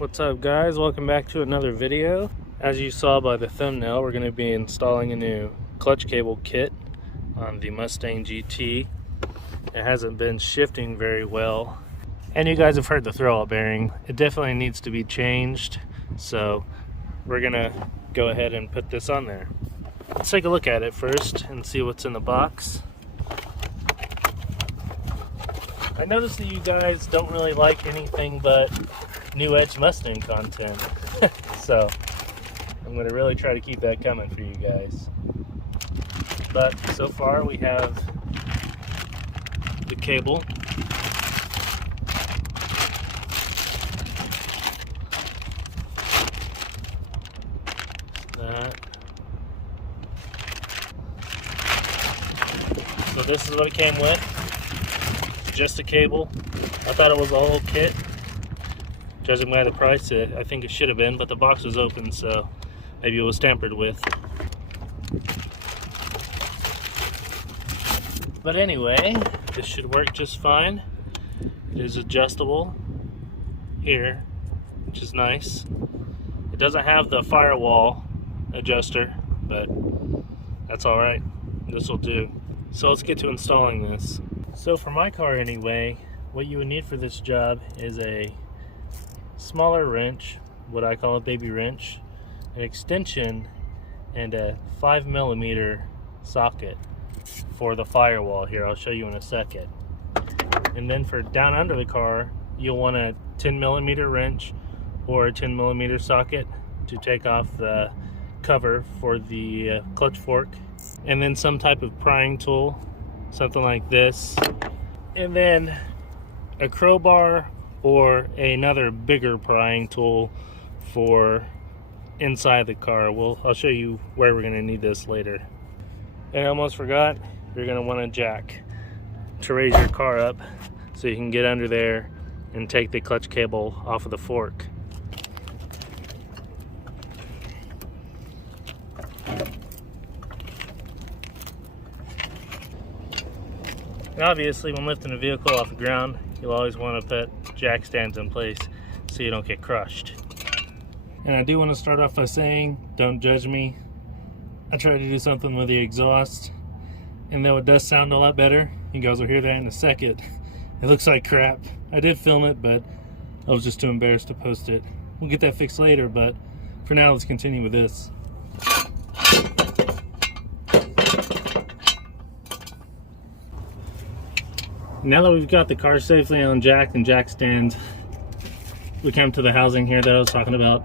What's up, guys? Welcome back to another video. As you saw by the thumbnail, we're going to be installing a new clutch cable kit on the Mustang GT. It hasn't been shifting very well, and you guys have heard the throwout bearing. It definitely needs to be changed, so we're going to go ahead and put this on there. Let's take a look at it first and see what's in the box. I noticed that you guys don't really like anything but New Edge Mustang content, so I'm going to really try to keep that coming for you guys. But so far we have the cable, so this is what it came with, just a cable. I thought it was a whole kit. Judging by the price, I think it should have been, but the box was open, so maybe it was tampered with. But anyway, this should work just fine. It is adjustable here, which is nice. It doesn't have the firewall adjuster, but that's alright. This will do. So let's get to installing this. So for my car anyway, what you would need for this job is a smaller wrench, what I call a baby wrench, an extension, and a 5mm socket for the firewall here. I'll show you in a second. And then for down under the car, you'll want a 10mm wrench or a 10mm socket to take off the cover for the clutch fork, and then some type of prying tool, something like this, and then a crowbar or another bigger prying tool for inside the car. I'll show you where we're going to need this later. And I almost forgot, you're going to want a jack to raise your car up so you can get under there and take the clutch cable off of the fork. And obviously, when lifting a vehicle off the ground, you'll always want to put jack stands in place so you don't get crushed. And I do want to start off by saying, don't judge me. I tried to do something with the exhaust, and though it does sound a lot better, you guys will hear that in a second, it looks like crap. I did film it, but I was just too embarrassed to post it. We'll get that fixed later, but for now, let's continue with this. Now that we've got the car safely on jack and jack stands, we come to the housing here that I was talking about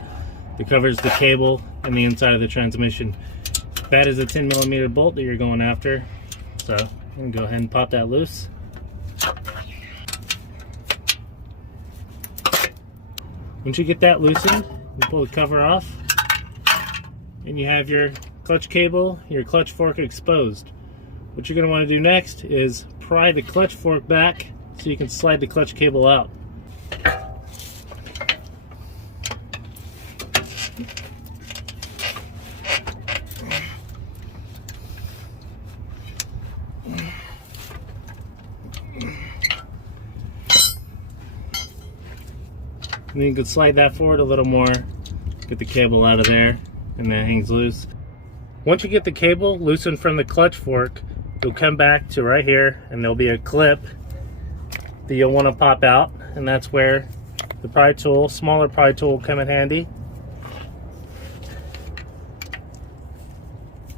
that covers the cable and the inside of the transmission. That is a 10mm bolt that you're going after, so I'm going to go ahead and pop that loose. Once you get that loosened, you pull the cover off, and you have your clutch cable, your clutch fork exposed. What you're going to want to do next is pry the clutch fork back so you can slide the clutch cable out. And then you can slide that forward a little more, get the cable out of there, and that hangs loose. Once you get the cable loosened from the clutch fork, you'll come back to right here, and there'll be a clip that you'll want to pop out, and that's where the pry tool, smaller pry tool, will come in handy.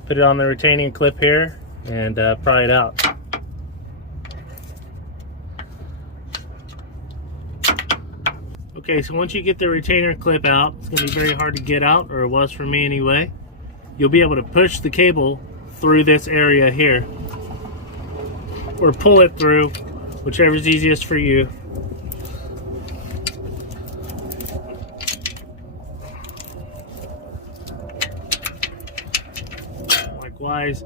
Put it on the retaining clip here and pry it out. Okay, so once you get the retainer clip out, it's going to be very hard to get out, or it was for me anyway. You'll be able to push the cable through this area here, or pull it through, whichever is easiest for you. Likewise,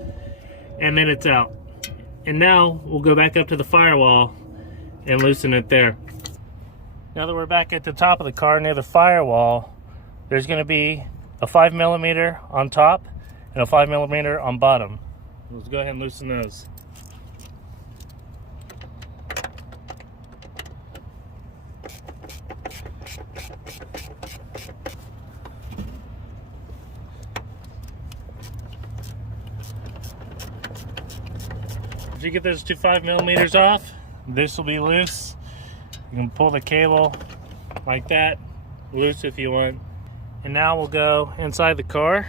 and then it's out. And now we'll go back up to the firewall and loosen it there. Now that we're back at the top of the car near the firewall, there's going to be a 5mm on top and a 5mm on bottom. Let's go ahead and loosen those. After you get those two 5mm off, this will be loose. You can pull the cable like that, loose if you want. And now we'll go inside the car,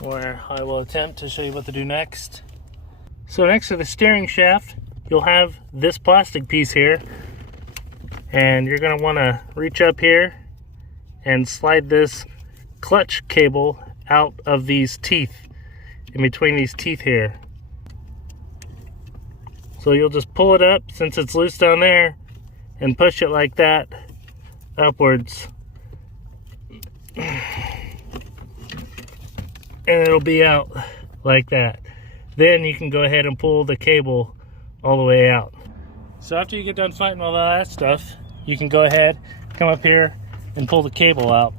where I will attempt to show you what to do next. So next to the steering shaft, you'll have this plastic piece here, and you're going to want to reach up here and slide this clutch cable out of these teeth, in between these teeth here. So you'll just pull it up since it's loose down there and push it like that upwards, and it'll be out like that. Then you can go ahead and pull the cable all the way out. So after you get done fighting all that stuff, you can go ahead, come up here and pull the cable out.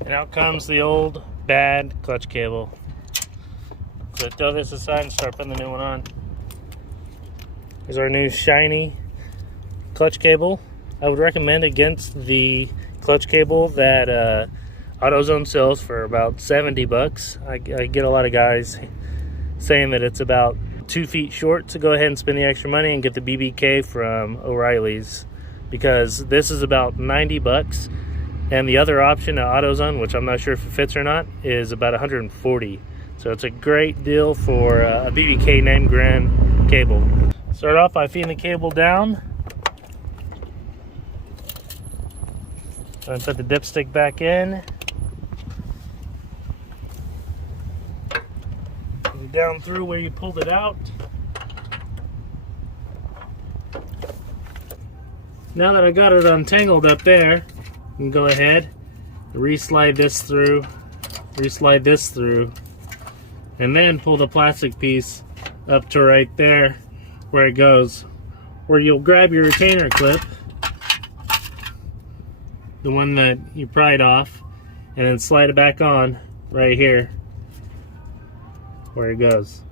And out comes the old bad clutch cable. So throw this aside and start putting the new one on. Here's our new shiny clutch cable. I would recommend against the clutch cable that AutoZone sells for about 70 bucks. I get a lot of guys saying that it's about 2 feet short, so go ahead and spend the extra money and get the BBK from O'Reilly's, because this is about 90 bucks. And the other option at AutoZone, which I'm not sure if it fits or not, is about 140. So it's a great deal for a BBK name brand cable. Start off by feeding the cable down. And put the dipstick back in. And down through where you pulled it out. Now that I got it untangled up there, you can go ahead, re-slide this through, and then pull the plastic piece up to right there where it goes, where you'll grab your retainer clip, the one that you pried off, and then slide it back on right here where it goes.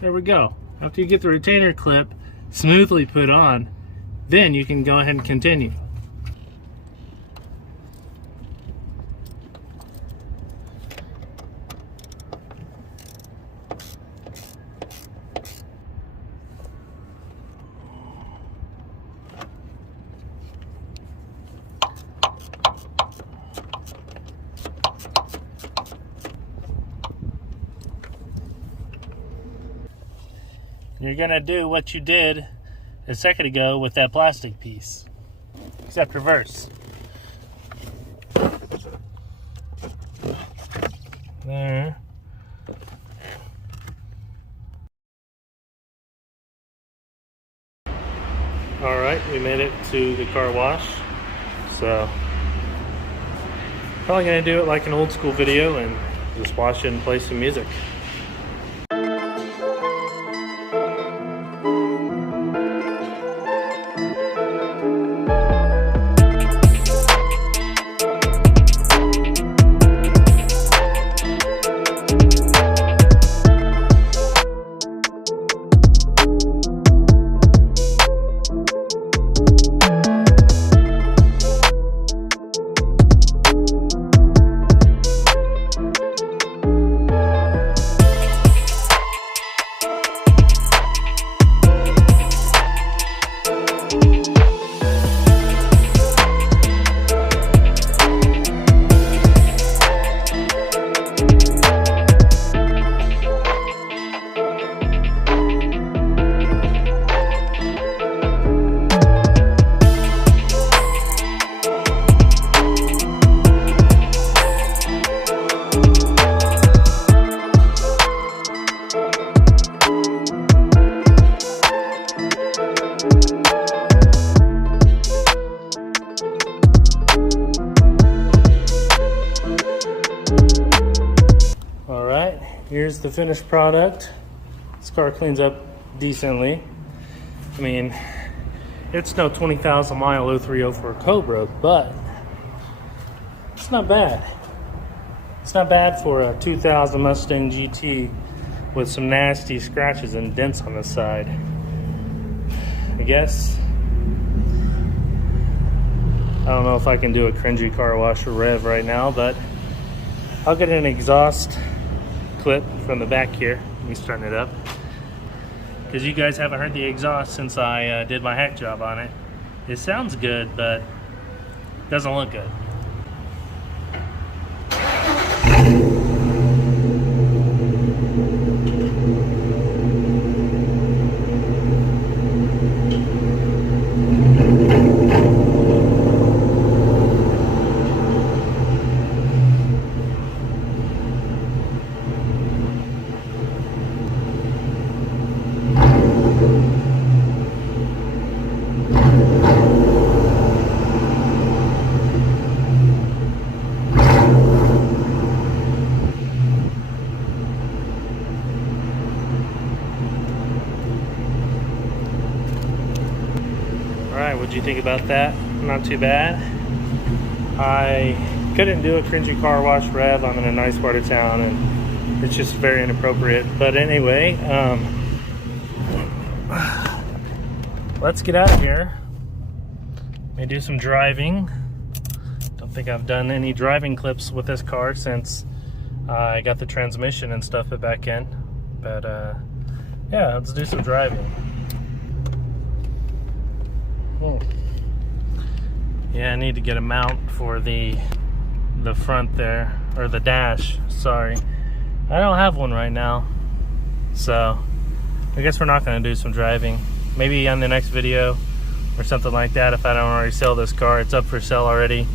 There we go. After you get the retainer clip smoothly put on, then you can go ahead and continue. You're gonna do what you did a second ago with that plastic piece, except reverse. There. Alright, we made it to the car wash. So, probably gonna do it like an old school video and just wash it and play some music. Here's the finished product. This car cleans up decently. I mean, it's no 20,000 mile 0304 Cobra, but it's not bad. It's not bad for a 2000 Mustang GT with some nasty scratches and dents on the side. I guess I don't know if I can do a cringy car wash or rev right now, but I'll get an exhaust clip from the back here. Let me starting it up, because you guys haven't heard the exhaust since I did my hack job on it. It sounds good, but doesn't look good. Alright, what'd you think about that? Not too bad. I couldn't do a cringy car wash rev. I'm in a nice part of town and it's just very inappropriate. But anyway, let's get out of here. Let me do some driving. Don't think I've done any driving clips with this car since I got the transmission and stuff put back in. But yeah, let's do some driving. Yeah, I need to get a mount for the front there, or the dash, sorry. I don't have one right now, so I guess we're not going to do some driving. Maybe on the next video or something like that, if I don't already sell this car. It's up for sale already,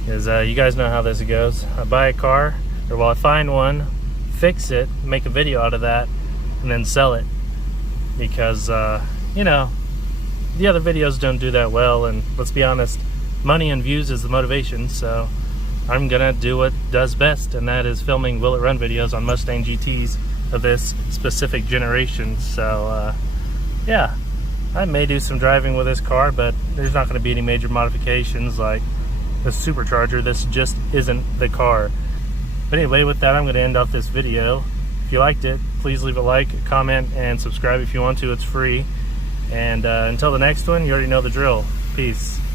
because you guys know how this goes. I buy a car, or well, I find one, fix it, make a video out of that, and then sell it, because you know, the other videos don't do that well, and let's be honest, money and views is the motivation, so I'm gonna do what does best, and that is filming Will It Run videos on Mustang GTs of this specific generation. So yeah, I may do some driving with this car, but there's not going to be any major modifications like the supercharger. This just isn't the car. But anyway, with that, I'm going to end off this video. If you liked it, please leave a like, comment, and subscribe if you want to. It's free. And until the next one, you already know the drill. Peace.